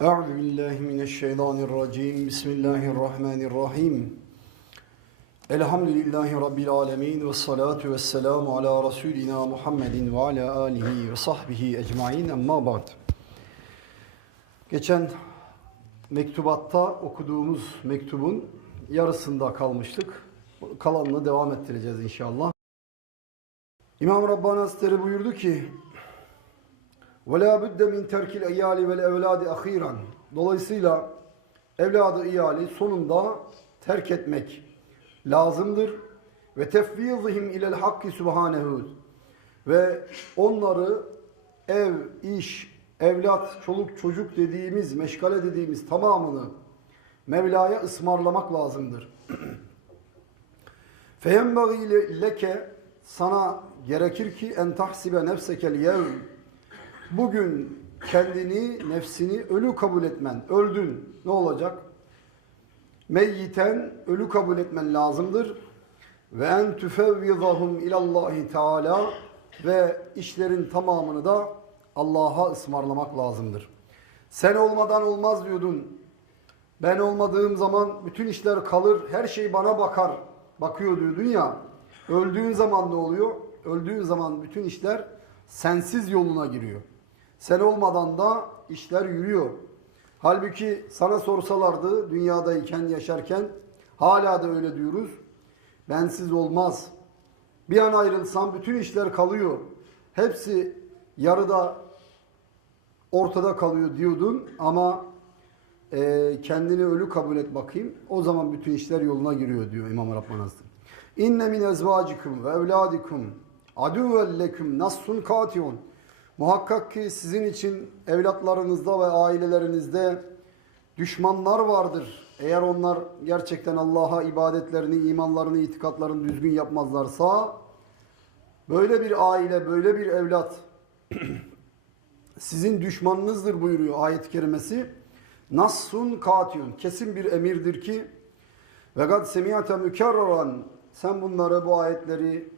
Euzu billahi mineşşeytanirracim. Bismillahirrahmanirrahim. Elhamdülillahi rabbil alamin ve salatu vesselamu ala rasulina Muhammedin ve ala alihi ve sahbihi ecmaîn. Amma ba'd. Geçen mektubatta okuduğumuz mektubun yarısında kalmıştık. Kalanını devam ettireceğiz inşallah. İmam Rabbani Hazretleri buyurdu ki ve la budde min terkil eyali vel evladi ahiran. Dolayısıyla evladı iyali sonunda terk etmek lazımdır. Ve tefvizihim ilel hakki subhanehu. Ve onları ev, iş, evlat, çoluk, çocuk dediğimiz, meşgale dediğimiz tamamını Mevla'ya ısmarlamak lazımdır. Feyembagi leke sana gerekir ki en tahsibe nefsekel yevm bugün kendini, nefsini ölü kabul etmen. Öldün. Ne olacak? Meyyiten ölü kabul etmen lazımdır. Ve en tüfevvizahum ilallahi teala ve işlerin tamamını da Allah'a ısmarlamak lazımdır. Sen olmadan olmaz diyordun. Ben olmadığım zaman bütün işler kalır, her şey bana bakar. Bakıyor diyordun ya. Öldüğün zaman ne oluyor? Öldüğün zaman bütün işler sensiz yoluna giriyor. Sen olmadan da işler yürüyor. Halbuki sana sorsalardı dünyadayken, yaşarken hala da öyle diyoruz. Bensiz olmaz. Bir an ayrılsam bütün işler kalıyor. Hepsi yarıda ortada kalıyor diyordun ama e, kendini ölü kabul et bakayım. O zaman bütün işler yoluna giriyor diyor İmam Rabbani Hazretleri. İnne min ezvacikum ve evladikum aduvel leküm nassun katiun. Muhakkak ki sizin için evlatlarınızda ve ailelerinizde düşmanlar vardır. Eğer onlar gerçekten Allah'a ibadetlerini, imanlarını, itikatlarını düzgün yapmazlarsa böyle bir aile, böyle bir evlat sizin düşmanınızdır buyuruyor ayet-i kerimesi. Nassun katiyun. Kesin bir emirdir ki ve gad semiyate mükerraran sen bunları bu ayetleri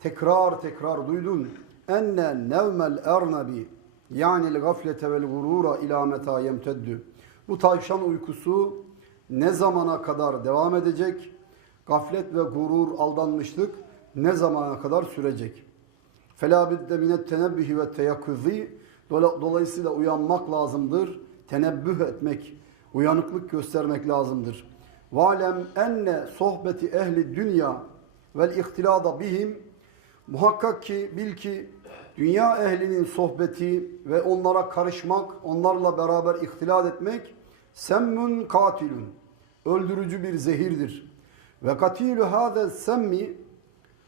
tekrar tekrar duydun. Enne nevmel ernebi yani gaflete vel gurura ila meta yemteddü. Bu tavşan uykusu ne zamana kadar devam edecek? Gaflet ve gurur, aldanmışlık ne zamana kadar sürecek? Fela bidde minet tenebbihi ve teyakkuzi. Dolayısıyla uyanmak lazımdır. Tenebbüh etmek, uyanıklık göstermek lazımdır. Valem enne sohbeti ehli dünya vel ihtilada bihim Muhakkak ki bil ki dünya ehlinin sohbeti ve onlara karışmak, onlarla beraber ihtilat etmek semmun katilun. Öldürücü bir zehirdir. Ve katilü hâze semmi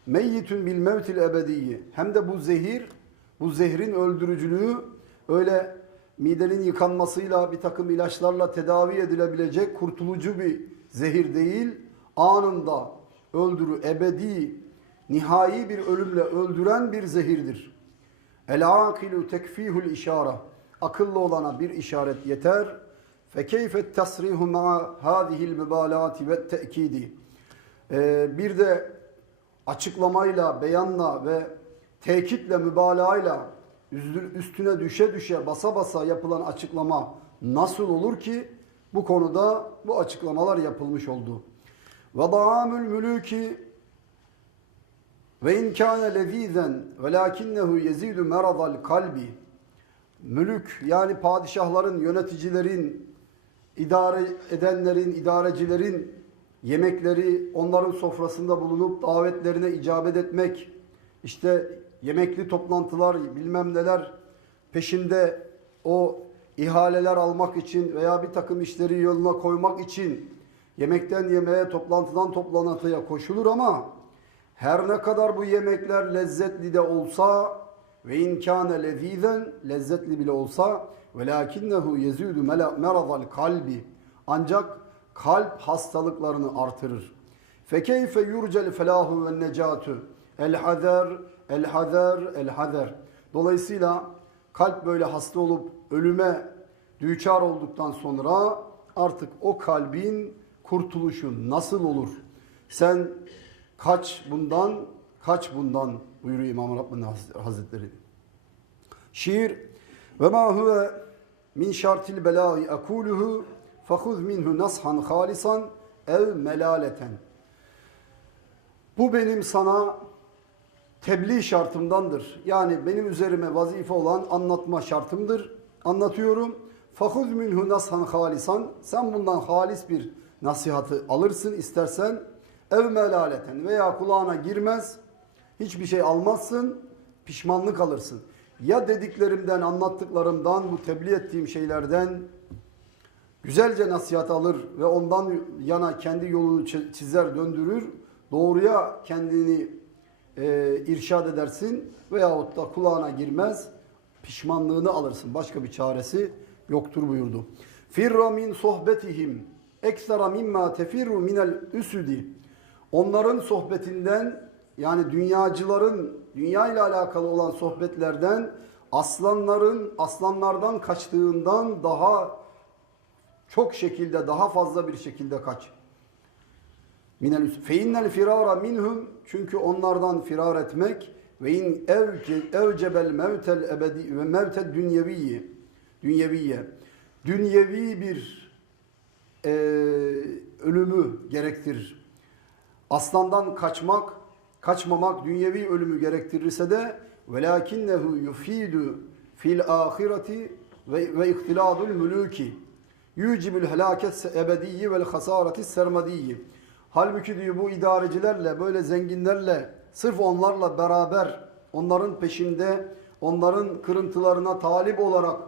meyyitun bil mevtil ebediyyi. Hem de bu zehir, bu zehrin öldürücülüğü öyle midenin yıkanmasıyla bir takım ilaçlarla tedavi edilebilecek kurtulucu bir zehir değil. Anında öldürü, ebedi nihai bir ölümle öldüren bir zehirdir. El akilu tekfihul işara. Akıllı olana bir işaret yeter. Fe keyfet tasrihu ma hadihil mübalati ve te'kidi. Ee, bir de açıklamayla, beyanla ve tekitle, mübalağayla üstüne düşe düşe, basa basa yapılan açıklama nasıl olur ki bu konuda bu açıklamalar yapılmış oldu. Ve da'amül mülüki ve in kana lezizen velakinnehu yezidu meradal kalbi. Mülük yani padişahların, yöneticilerin, idare edenlerin, idarecilerin yemekleri onların sofrasında bulunup davetlerine icabet etmek, işte yemekli toplantılar, bilmem neler peşinde o ihaleler almak için veya bir takım işleri yoluna koymak için yemekten yemeğe, toplantıdan toplantıya koşulur ama her ne kadar bu yemekler lezzetli de olsa ve inkâne lezizen lezzetli bile olsa velakinnehu yezidu meradal kalbi ancak kalp hastalıklarını artırır. Fekeyfe yurcel felahu ve necatu el hazer el hazer el hazer. Dolayısıyla kalp böyle hasta olup ölüme düçar olduktan sonra artık o kalbin kurtuluşu nasıl olur? Sen Kaç bundan, kaç bundan buyuruyor İmam Rabbani Hazretleri. Şiir ve ma huve min şartil belâhi ekûluhu fehuz minhu nashan halisan ev melaleten. Bu benim sana tebliğ şartımdandır. Yani benim üzerime vazife olan anlatma şartımdır. Anlatıyorum. Fakuz minhu nashan halisan. Sen bundan halis bir nasihatı alırsın istersen. Ev melaleten veya kulağına girmez. Hiçbir şey almazsın. Pişmanlık alırsın. Ya dediklerimden, anlattıklarımdan, bu tebliğ ettiğim şeylerden güzelce nasihat alır ve ondan yana kendi yolunu çi- çizer, döndürür. Doğruya kendini e, irşad edersin veyahut da kulağına girmez, pişmanlığını alırsın. Başka bir çaresi yoktur buyurdu. Firra min sohbetihim eksera mimma tefirru minel üsüdi. Onların sohbetinden yani dünyacıların dünya ile alakalı olan sohbetlerden aslanların aslanlardan kaçtığından daha çok şekilde daha fazla bir şekilde kaç. Minel üs- fe innel firara minhum çünkü onlardan firar etmek ve in evce, evcebel mevtel ebedi ve mevted dünyeviyi dünyeviye dünyevi bir e, ölümü gerektirir. Aslandan kaçmak, kaçmamak dünyevi ölümü gerektirirse de velakinnehu yufidu fil ahireti ve, ve ihtiladul muluki yucibul helaket ebediyyi vel hasareti sermadiyyi. Halbuki diyor bu idarecilerle, böyle zenginlerle, sırf onlarla beraber, onların peşinde, onların kırıntılarına talip olarak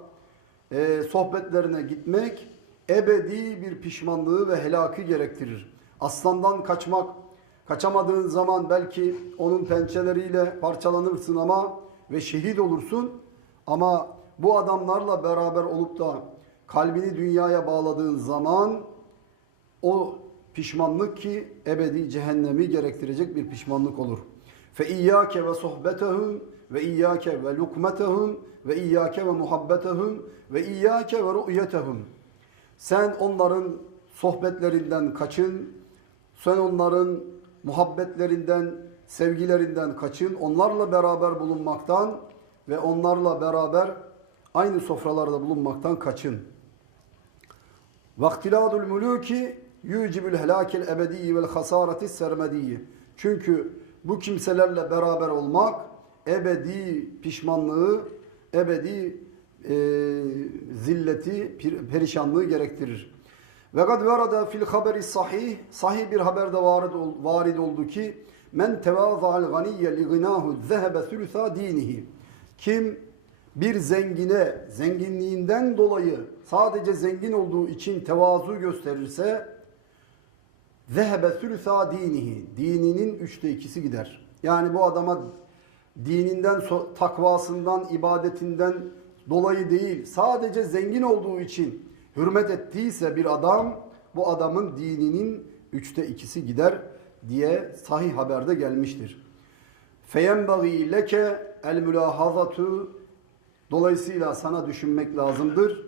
e, sohbetlerine gitmek ebedi bir pişmanlığı ve helakı gerektirir. Aslandan kaçmak, kaçamadığın zaman belki onun pençeleriyle parçalanırsın ama ve şehit olursun. Ama bu adamlarla beraber olup da kalbini dünyaya bağladığın zaman o pişmanlık ki ebedi cehennemi gerektirecek bir pişmanlık olur. Fe iyyake ve sohbetehum ve iyyake ve lukmetehum ve iyyake ve muhabbetehum ve iyyake ve ru'yetehum. Sen onların sohbetlerinden kaçın. Sen onların muhabbetlerinden, sevgilerinden kaçın. Onlarla beraber bulunmaktan ve onlarla beraber aynı sofralarda bulunmaktan kaçın. Vaktiladul muluki yucibul helakil ebedi vel hasareti sermediyi. Çünkü bu kimselerle beraber olmak ebedi pişmanlığı, ebedi e, zilleti, perişanlığı gerektirir. Ve kad verada fil haberi sahih, sahih bir haberde varid, ol- varid oldu ki men tevaza'al ganiyye li gınahu zehebe sülüsa dinihi. Kim bir zengine zenginliğinden dolayı sadece zengin olduğu için tevazu gösterirse zehebe sülüsa dinihi. Dininin üçte ikisi gider. Yani bu adama dininden, takvasından, ibadetinden dolayı değil, sadece zengin olduğu için hürmet ettiyse bir adam, bu adamın dininin üçte ikisi gider diye sahih haberde gelmiştir. Leke el mülahazatu Dolayısıyla sana düşünmek lazımdır.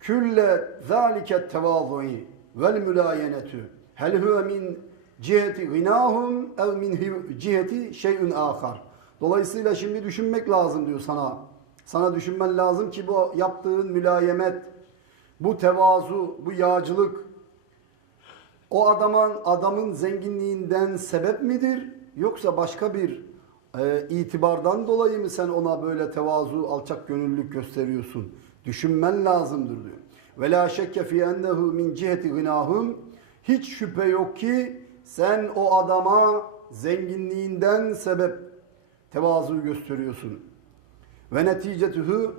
Külle zâlike tevazu'i vel mülayenetü hel huve min ciheti gınahum ev min ciheti şeyün ahar. Dolayısıyla şimdi düşünmek lazım diyor sana. Sana düşünmen lazım ki bu yaptığın mülayemet, bu tevazu, bu yağcılık o adamın adamın zenginliğinden sebep midir yoksa başka bir e, itibardan dolayı mı sen ona böyle tevazu, alçak gönüllülük gösteriyorsun? Düşünmen lazımdır diyor. Ve la şekke fi ennehu min ciheti gınahum hiç şüphe yok ki sen o adama zenginliğinden sebep tevazu gösteriyorsun. Ve neticetühü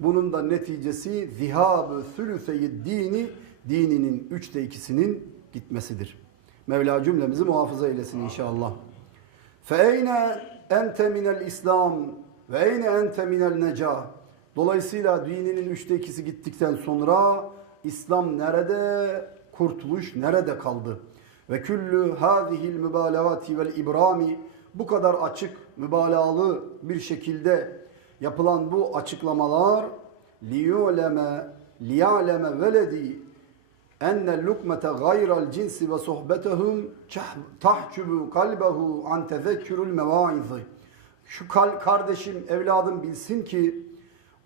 bunun da neticesi zihabı sülüseyi dini dininin üçte ikisinin gitmesidir. Mevla cümlemizi muhafaza eylesin inşallah. Fe eyne ente minel İslam ve eyne ente minel necah. Dolayısıyla dininin üçte ikisi gittikten sonra İslam nerede, kurtuluş nerede kaldı? Ve küllü hâzihil mübalağati vel ibrami bu kadar açık, mübalağalı bir şekilde yapılan bu açıklamalar liyuleme liyaleme veledi enne lukmete gayral cinsi ve sohbetehum tahcubu kalbehu an tezekkürül mevaizi. Şu kardeşim, evladım bilsin ki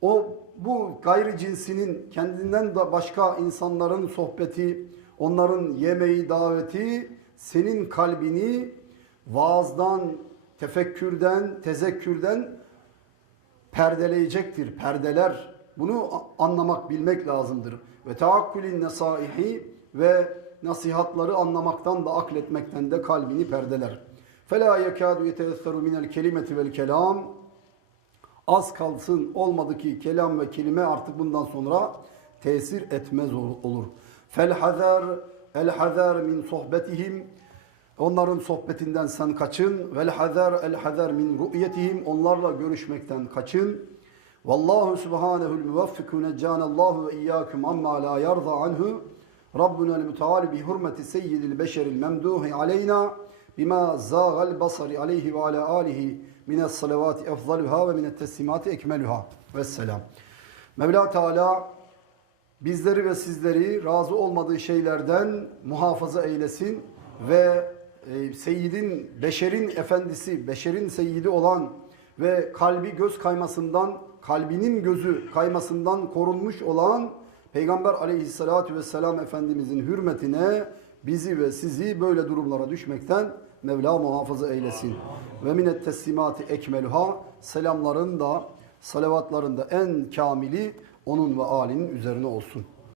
o bu gayri cinsinin kendinden de başka insanların sohbeti, onların yemeği, daveti senin kalbini vaazdan, tefekkürden, tezekkürden perdeleyecektir. Perdeler. Bunu anlamak, bilmek lazımdır. Ve taakkulin nesaihi ve nasihatları anlamaktan da akletmekten de kalbini perdeler. Yekadu yeteyesseru minel kelimeti vel kelam. Az kalsın olmadı ki kelam ve kelime artık bundan sonra tesir etmez ol- olur. El hazer min sohbetihim Onların sohbetinden sen kaçın. Vel hazer el hazer min ru'yetihim. Onlarla görüşmekten kaçın. Vallahu subhanehu'l muvaffiku neccanallahu ve iyyakum amma la yarza anhu. Rabbuna el müteali bi hurmeti seyyidil beşeril memduhi aleyna bima zâgal basari aleyhi ve ala alihi mine's salavati efzaluha ve minet teslimati ekmeluha. Vesselam. Mevla Teala bizleri ve sizleri razı olmadığı şeylerden muhafaza eylesin ve e, seyyidin, beşerin efendisi, beşerin seyyidi olan ve kalbi göz kaymasından, kalbinin gözü kaymasından korunmuş olan Peygamber aleyhissalatü vesselam Efendimizin hürmetine bizi ve sizi böyle durumlara düşmekten Mevla muhafaza eylesin. Ve minet teslimati ekmeluha selamların da salavatların da en kamili onun ve alinin üzerine olsun.